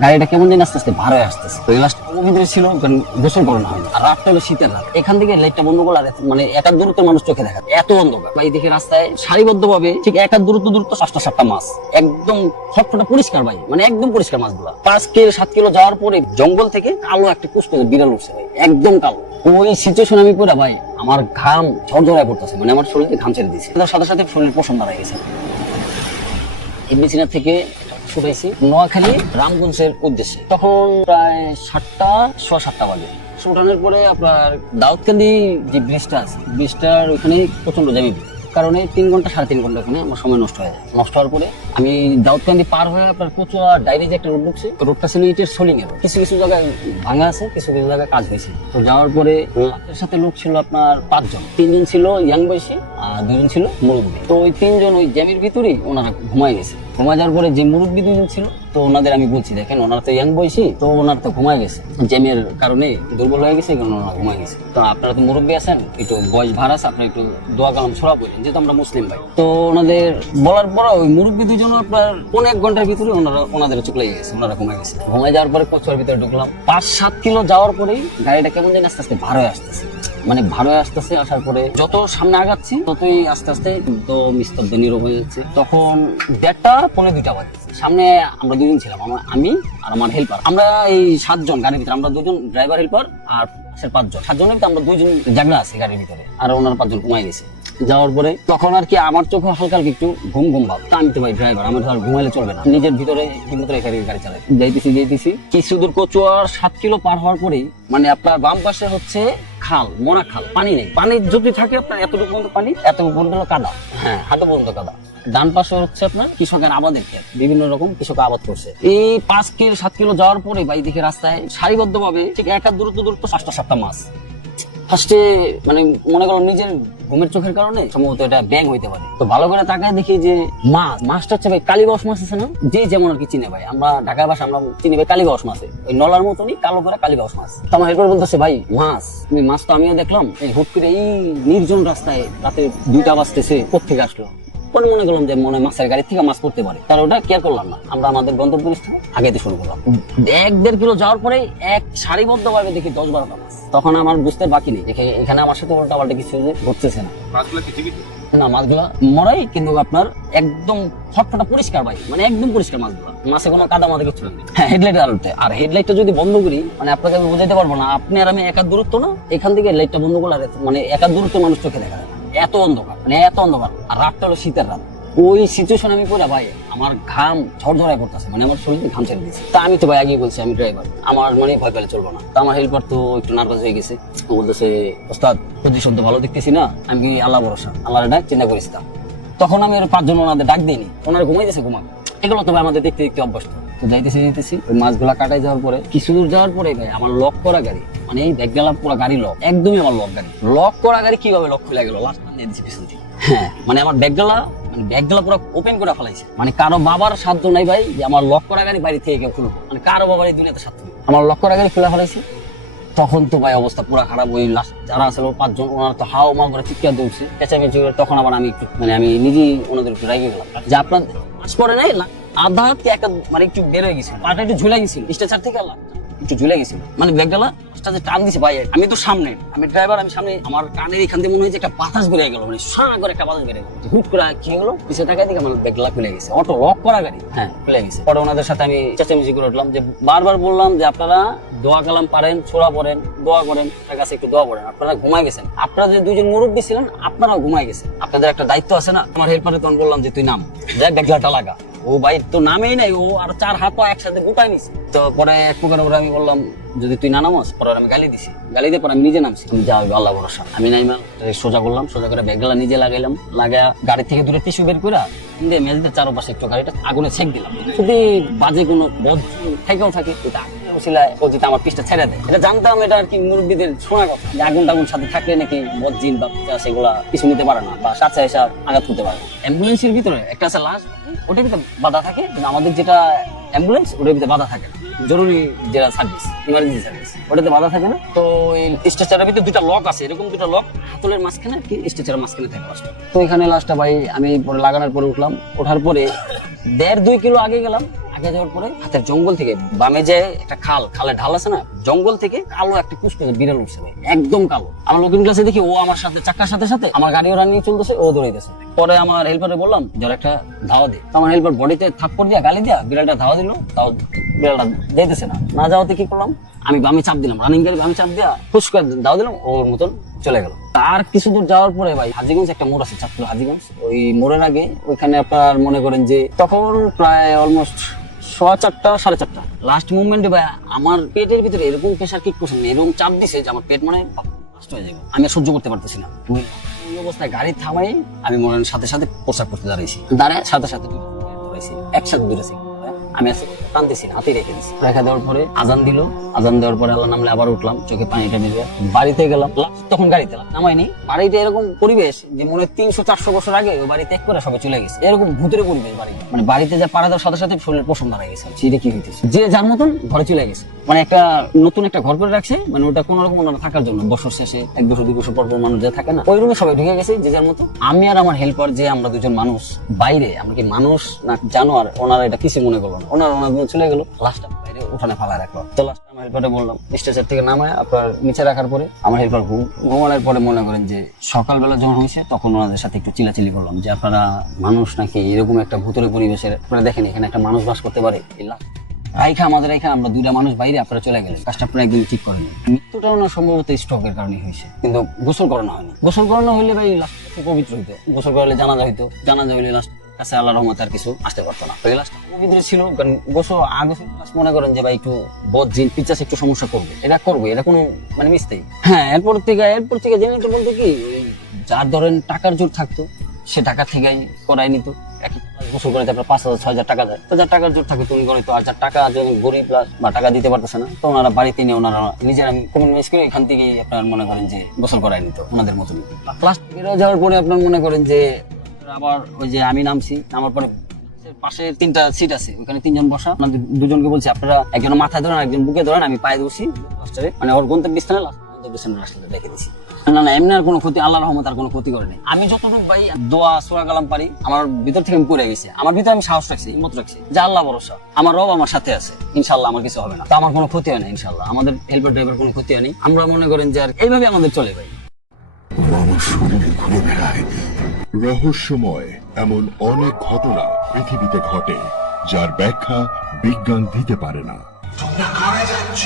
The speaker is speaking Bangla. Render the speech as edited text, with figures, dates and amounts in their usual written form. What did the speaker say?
গাড়িটা কেমন দিন আস্তে আস্তে ভার হয়ে আসতেছে। তো ভিতরে ছিল কারণ গোসল করানো হয়, আর রাতটা হলো শীতের রাত। এখান থেকে লাইটটা বন্ধ করলে মানে এক এক দূরত্ব মানুষ চোখে দেখা এত অন্ধকার। ভাই দেখে রাস্তায় সারিবদ্ধ ভাবে ঠিক এক এক দূরত্ব 6টা-7টা মাছ একদম ফটফটা পরিষ্কার ভাই, মানে একদম পরিষ্কার মাছগুলা। 5 কিলো 7 কিলো যাওয়ার পরে জঙ্গল থেকে কালো একটা কুষ্ঠ বিড়াল উঠছে ভাই, একদম কালো। ওই সিচুয়েশন আমি পুরা ভাই আমার ঘাম ঝরঝরায় পড়তেছে, মানে আমার শরীরে ঘাম ছেড়ে দিয়েছে। তার সাথে সাথে শরীরের পোষণ দাঁড়ায় গেছে। এমবিসিনা থেকে ছুটাইছি নোয়াখালী রামগঞ্জের উদ্দেশ্যে। তখন প্রায় 7টা বাজে। উঠানোর পরে আপনার দাউদকান্দি যে ব্রিজটা আছে, ব্রিজটার ওইখানে প্রচন্ড জ্যাম, কারণে 3 ঘন্টা 3.5 ঘন্টা ওখানে আমার সময় নষ্ট হয়ে যায়। নষ্ট হওয়ার পরে আমি দাউদকান্দি পার হয়ে আপনার কচুয়া ডাইরি যে একটা রোড ঢুকছে, রোডটা ছিল ইটের সোলিং এর। কিছু কিছু জায়গায় ভাঙা আছে, কিছু কিছু জায়গায় কাজ হয়েছে। তো যাওয়ার পরে এর সাথে লোক ছিল আপনার 5 জন। 3 জন ছিল ইয়াং বয়সী আর 2 জন ছিল মুরব্বী। তো ওই 3 জন ওই জ্যামের ভিতরেই ওনারা ঘুমায় গেছে। ঘুমায় যাওয়ার পরে যে মুরব্বী 2 জন ছিল, তো ওনাদের আমি বলছি দেখেন ওনারা তো ইয়াং বয়সী, তো ওনারা তো ঘুমায় গেছে, জ্যামের কারণে দুর্বল হয়ে গেছে, কারণ ওনারা ঘুমায় গেছে। তো আপনারা তো মুরব্বী আছেন, একটু বয়স ভার আছে, আপনার একটু দোয়া কালাম ছোড়া বলেন, যেহেতু আমরা মুসলিম ভাই। তো ওনাদের বলার পর ওই মুরব্বী 2 জন আপনার 1.5 ঘন্টার ভিতরে ওনাদের চোখ লেগে গেছে, ওনারা ঘুমায় গেছে। ঘুমায় যাওয়ার পরে কচুয়ার ভিতরে ঢুকলাম। 5-7 কিলো যাওয়ার পরেই গাড়িটা কেমন যেন আস্তে আস্তে ভার হয়ে আসতেছে, মানে ভার হয়ে আসতেছে। আসার পরে যত সামনে আগাচ্ছি ততই আস্তে আস্তে একদম নিস্তব্ধ নীরব হয়ে যাচ্ছে। তখন 1:30-2:30 বাজে। সামনে আমরা 2 জন ছিলাম, আমি আর আমার হেল্পার। আমরা এই 7 জন গাড়ির ভিতরে, আমরা 2 জন ড্রাইভার হেল্পার আর 5 জন। 7 জনের ভিতরে আমরা 2 জন জাগলা আছি গাড়ির ভিতরে, আর ওনার 5 জন ঘুমাই গেছে। যাওয়ার পরে তখন আর কি আমার চোখে হালকা একটু ঘুম ঘুম ভাব। তা আমি তো ভাই ড্রাইভার, আমার আর ঘুমাইলে চলবে না, নিজের ভিতরে হিম্মত রেখে গাড়ি চালাই। যাইতেছি কিছু দূর কচুয়ার 7 কিলো পার হওয়ার পরেই মানে আপনার বাম পাশে হচ্ছে খাল, মরা খাল, পানি নেই। পানি যদি থাকে আপনার এতটুকু পর্যন্ত পানি, এতটুকু পর্যন্ত কাদা, হ্যাঁ হাঁটু পর্যন্ত কাদা। ডান পাশে হচ্ছে আপনার কৃষকের আবাদের ক্ষেত, বিভিন্ন রকম কৃষক আবাদ করছে। এই 5 কিলো 7 কিলো যাওয়ার পরে ভাই দেখে রাস্তায় সারিবদ্ধ ভাবে ঠিক এক এক দূরত্ব 6টা-7টা মাছ। ফার্স্টে মানে মনে করো নিজের ঘুমের চোখের কারণে সম্ভবত এটা ব্যাং হইতে পারে। তো ভালো করে তাকায় দেখি যে মাছটা হচ্ছে ভাই কালীবাউস মাছ আছে না, যে যেমন আর কি চিনে ভাই, আমরা ঢাকার ভাষা আমরা চিনি ভাই কালীবাউস মাছ, ওই নলার মতনই কালো করে কালীবাউস মাছ। তো আমার এরপর বলতেছে ভাই মাছ, তুমি মাছ তো আমিও দেখলাম, এই হুট করে এই নির্জন রাস্তায় রাতে 2টা বাজতেছে, কোত্থেকে আসলো? পরে মনে করলাম যে মনে মাছের গাড়ি থেকে মাছ পড়তে পারে, তার ওটা কেয়ার করলাম না। আমরা আমাদের গন্তব্যস্থলে আগাইতে শুরু করলাম। 1-1.5 কিলো যাওয়ার পরে এক সারিবদ্ধ ভাবে দেখি 10-12টা মাছ। তখন আমার বুঝতে বাকি নেই, দেখে এখানে আমার সাথে উল্টা পাল্টা কিছু ঘটতেছে না। না মাছগুলা মরাই, কিন্তু আপনার একদম ফটফটা পরিষ্কার ভাই, মানে একদম পরিষ্কার মাছগুলা। মাছে কোনো কাদা মাদা কিছু নেই। হ্যাঁ হেডলাইট আলোতে, আর হেডলাইটটা যদি বন্ধ করি মানে আপনাকে আমি বোঝাতে পারবো না, আপনি আর আমি একার দূরত্ব না, এখান থেকে লাইটটা বন্ধ করলে মানে একার দূরত্ব মানুষ চোখে দেখা যায় না, এত অন্ধকার, মানে এত অন্ধকার। আর রাতটা হলো শীতের রাত। ওই সিচুয়েশন আমি পড়া ভাই আমার ঘাম ঝরঝরায় পড়তেছে, মানে আমার শরীরে ঘাম ছেড়ে দিয়েছে। তা আমি তো ভাই আগেই বলছি আমি ড্রাইভার, আমার মানে ভয় পেলে চলবো না। তা আমার হেল্পার তো একটু নার্ভাস হয়ে গেছে, বলতেছে ওস্তাদ পজিশন তো ভালো দেখতেছি না, আমি কি আল্লাহ ভরসা, আল্লাহর ডাক চিন্তা করিস না। তখন আমি ওর 5 জন ওনাদের ডাক দিইনি, ওনারা ঘুমাইতেছে, ঘুমাক। এগুলো তো ভাই আমাদের দেখতে দেখতে অভ্যস্ত। তো যাইতেছি ওই মাছগুলা কাটাই যাওয়ার পরে কিছু দূর যাওয়ার পরে ভাই আমার লক করা গাড়ি, মানে এই ব্যাগ গেলাম পুরো গাড়ি লক, একদমই আমার লক করা গাড়ি কিভাবে লক খুলে গেল লাস্ট দিয়ে দিচ্ছি পিছন থেকে। হ্যাঁ মানে আমার ব্যাগগুলা পুরো ওপেন করে ফেলাইছে, মানে কারো বাবার সাধ্য নাই ভাই যে আমার লক করা গাড়ি বাইরে থেকে কেউ খুলবো, মানে কারো বাবার এই দুনিয়াতে সাধ্য নেই। আমার লক করা গাড়ি খুলে ফেলাইছে। তখন তো ভাই অবস্থা পুরো খারাপ। ওই লাস্ট যারা আসলে 5 জন ওনারা তো হাও মা করে চিৎকার দিচ্ছে, চেঁচামেচি করে। তখন আবার আমি একটু মানে আমি নিজেই ওনাদের একটু রেগে গেলাম যে আপনার মাছ পরে নাই, আধা হাত একটা মানে একটু বের হয়ে গেছিল, পাটা একটু ঝুলে গেছিল, স্ট্রেচার থেকে একটু ঝুলে গেছিল, মানে ব্যাগডালা যে টান দিছে ভাই। আমি তো সামনে, আমি ড্রাইভার, আমি সামনে, আমার কানের এখান থেকে মনে হয়েছে একটা বাতাস বেরিয়ে গেল, মানে সারা করে একটা বাতাস বেরিয়ে গেল। হুট করে কি হলো, পিছিয়ে টাকা দিকে আমার ব্যাগডালা খুলে গেছে, অটো লক করা গাড়ি, হ্যাঁ খুলে গেছে। পরে ওনাদের সাথে আমি চেঁচামেচি করে উঠলাম যে বারবার বললাম যে আপনারা দোয়া কালাম পারেন, ছোড়া পড়েন, দোয়া করেন, তার কাছে একটু দোয়া পড়েন। আপনারা ঘুমাই গেছেন, আপনারা যে 2 জন মুরব্বী ছিলেন আপনারাও ঘুমাই গেছেন, আপনাদের একটা দায়িত্ব আছে না। আমার হেল্পারে তখন বললাম যে তুই নাম, দেখ ব্যাগডালাটা লাগা। ও ভাই তো নামেই নাই, ও আর 4 হাত পা একসাথে গোটাই নিছে। তো পরে এক প্রকার ওরা আমি বললাম যদি তুই না নামাস, পরে আমি গালি দিছি, গালি দিয়ে পরে আমি নিজে নামছি, তুমি যাও আল্লাহ ভরসা। আমি নাইমা সোজা করলাম, সোজা করে ব্যাগগুলা নিজে লাগাইলাম, লাগা গাড়ি থেকে দূরে টিস্যু বের করে দিয়ে মেঝেদের চারপাশে একটু গাড়িটা আগুনে ছেক দিলাম। যদি বাজে কোনো বদ থেকেও থাকে আমার পিসটা ছেড়ে দেয়, এটা জানতাম। এটা আর কি মুরব্বীদের শোনা কথা যে আগুন টাগুন সাথে থাকলে নাকি বদজিন বা সেগুলা কিছু নিতে পারে না বা সাথে এসে আঘাত করতে পারে। অ্যাম্বুলেন্সের ভিতরে একটা আছে লাশ, ওটার ভিতরে বাধা থাকে, কিন্তু আমাদের যেটা অ্যাম্বুলেন্স ওটার ভিতরে বাধা থাকে না, জরুরি যেটা সার্ভিস, ইমার্জেন্সি সার্ভিস, ওটাতে বাধা থাকে না। তো এই স্ট্রেচারের ভিতরে 2টা লক আছে, এরকম 2টা লক হাতলের মাঝখানে কি স্ট্রেচারের মাঝখানে থাকে লাস্টটা। তো এখানে লাস্টটা ভাই আমি পরে লাগানোর পরে উঠলাম, ওঠার পরে 1.5-2 কিলো আগে গেলাম, আগে যাওয়ার পরে হাতের জঙ্গল থেকে বামে যে একটা খালের ঢাল আছে না, জঙ্গল থেকে কালো একটা কুচকুচে বিড়াল উঠছে ভাই, একদম কালো। আমার লুকিং গ্লাসে দেখি ও আমার সাথে চাকার সাথে সাথে আমার গাড়ি ওরা নিয়ে চলতেছে, ও দৌড়াইতেছে। পরে আমার হেল্পারে বললাম যার একটা ধাওয়া দে, আমার হেল্পার বডিতে থাপ্পড় দিয়া গালি দিয়া বিড়ালটা ধাওয়া দিল, তাও বিড়ালটা যাইতেছে না যাওয়াতে কি করলাম, আমি বামে চাপ দিলাম, রানিং গাড়ি বামে চাপ দিয়া ফুস করে ধাওয়া দিলাম, ওর মতন চলে গেল। তার কিছু দূর যাওয়ার পরে ভাই হাজীগঞ্জ একটা মোড় আছে, চাঁদপুর হাজীগঞ্জ, ওই মোড়ের আগে ওইখানে আপনার মনে করেন যে তখন প্রায় অলমোস্ট 4:15 4:30 লাস্ট মুভমেন্টে ভাই আমার পেটের ভিতরে এরকম প্রেশার কিক করছে, এরকম চাপ দিছে যে আমার পেট মানে নষ্ট হয়ে যাবে, আমি আর সহ্য করতে পারতেছি না। ওই অবস্থায় গাড়ি থামাই আমি মনে হয় সাথে সাথে পোশাক করতে দাঁড়াইছি, দাঁড়ায় সাথে সাথে একসাথে দূরেছি, আমি টানতেছি না, হাতে রেখে দিচ্ছি। রেখে দেওয়ার পরে আজান দিল, আজান দেওয়ার পরে আল্লাহ নামলে আবার উঠলাম, চোখে পানিটা নিয়ে বাড়িতে গেলাম। তখন গাড়িতে নামাইনি, বাড়িতে এরকম পরিবেশ যে মনে 300-400 বছর আগে ওই বাড়ি ত্যাগ করে সবাই চলে গেছে, এরকম ভূতের পরিবেশ বাড়ি, মানে বাড়িতে যা পাড়া দেওয়ার সাথে সাথে শরীরের পশম দাঁড়ায় গেছে, সেটা কি হইতেছে যে যার মতন ঘরে চলে গেছে, মানে একটা নতুন একটা ঘর করে রাখছে, মানে ওটা কোন রকম ওনারা থাকার জন্য বছর শেষে 1 বছর 2 বছর পর মানুষ যে থাকে না, ওই রুমে সবাই ঢুকে গেছে যে যার মতো। আমি আর আমার হেল্পার যে আমরা দুজন মানুষ বাইরে, আমরা কি মানুষ না জানোয়ার, ওনারা এটা কিছু মনে করলো না, ওনারা চলে গেল, লাস্ট বাইরে উঠানে ফালা রাখলো। তো লাস্ট আমার হেল্পারে বললাম স্টেশন থেকে নামায় আপনার নিচে রাখার পরে আমার হেল্পার ঘুমানোর পরে মনে করেন যে সকালবেলা যখন হয়েছে তখন ওনাদের সাথে একটু চিলাচিলি করলাম যে আপনারা মানুষ নাকি, এরকম একটা ভূতের পরিবেশের আপনারা দেখেন এখানে একটা মানুষ বাস করতে পারে, আমাদের আমরা 2টা মানুষ বাইরে, আপনারা চলে গেলেন, কাজটা আপনারা একদম ঠিক করেন। মৃত্যুটা ওনার সম্ভবত স্ট্রোকের কারণে হয়েছে, কিন্তু গোসল করানো হয়নি। গোসল করানো হইলে ভাই লাস্ট পবিত্র হইতো, গোসল করালে জানাজা হইতো, জানাজা হইলে লাস্ট কাছে আল্লাহর রহমতে আর কিছু আসতে পারতো না, ওই লাস্ট পবিত্র ছিল। কারণ গোসল আগে মনে করেন যে ভাই একটু বদজিন পিচ্চাস একটু সমস্যা করবে, এটা কোনো মানে মিস্টেক। হ্যাঁ, এরপর থেকে জেনে তো বলতে কি, যার ধরেন টাকার জোর থাকতো সে টাকা থেকেই করাই নিত, গোসল করে আপনার 5,000-6,000 টাকা দেয়, তো যার টাকার জোর থাকে তুমি করে তো, আর যার টাকা যদি গরিব বা টাকা দিতে পারতেছে না, তো ওনারা বাড়িতে নিয়ে ওনারা নিজেরা কমিউনিকেট করে এখান থেকেই আপনার মনে করেন যে গোসল করাই নিত ওনাদের মতন। প্লাস্টিক যাওয়ার পরে আপনার মনে করেন যে আবার ওই যে আমি নামছি, নামার পরে পাশে 3টা সিট আছে, ওখানে 3জন বসা, আপনাদের 2জনকে বলছি আপনারা একজন মাথায় ধরেন একজন বুকে ধরেন, আমি পায়ে ধরছি মানে ওর গন্তব্যস্থানে রাস্তাটা দেখে দিচ্ছি। না এমনি আর কোনো ক্ষতি, আল্লাহর রহমত আর কোনো ক্ষতি করেনি। আমি যতটুকু ভাই দোয়া সূরা কালাম পারি আমার ভিতর থেকে আমি পড়ে গেছি, আমার ভিতরে আমি সাহস রাখছি, হিম্মত রাখছি যে আল্লাহ ভরসা, আমার রব আমার সাথে আছে, ইনশাআল্লাহ আমার কিছু হবে না, তো আমার কোনো ক্ষতি হয় না ইনশাআল্লাহ, আমাদের হেল্পার ড্রাইভার কোনো ক্ষতি হয়নি। আমরা মনে করেন যে আর এইভাবে আমাদের চলে ভাই। ঘুরে বেড়ায় রহস্যময় এমন অনেক ঘটনা পৃথিবীতে ঘটে, যার ব্যাখ্যা বিজ্ঞান দিতে পারে না। তোমরা কারে যাচ্ছ?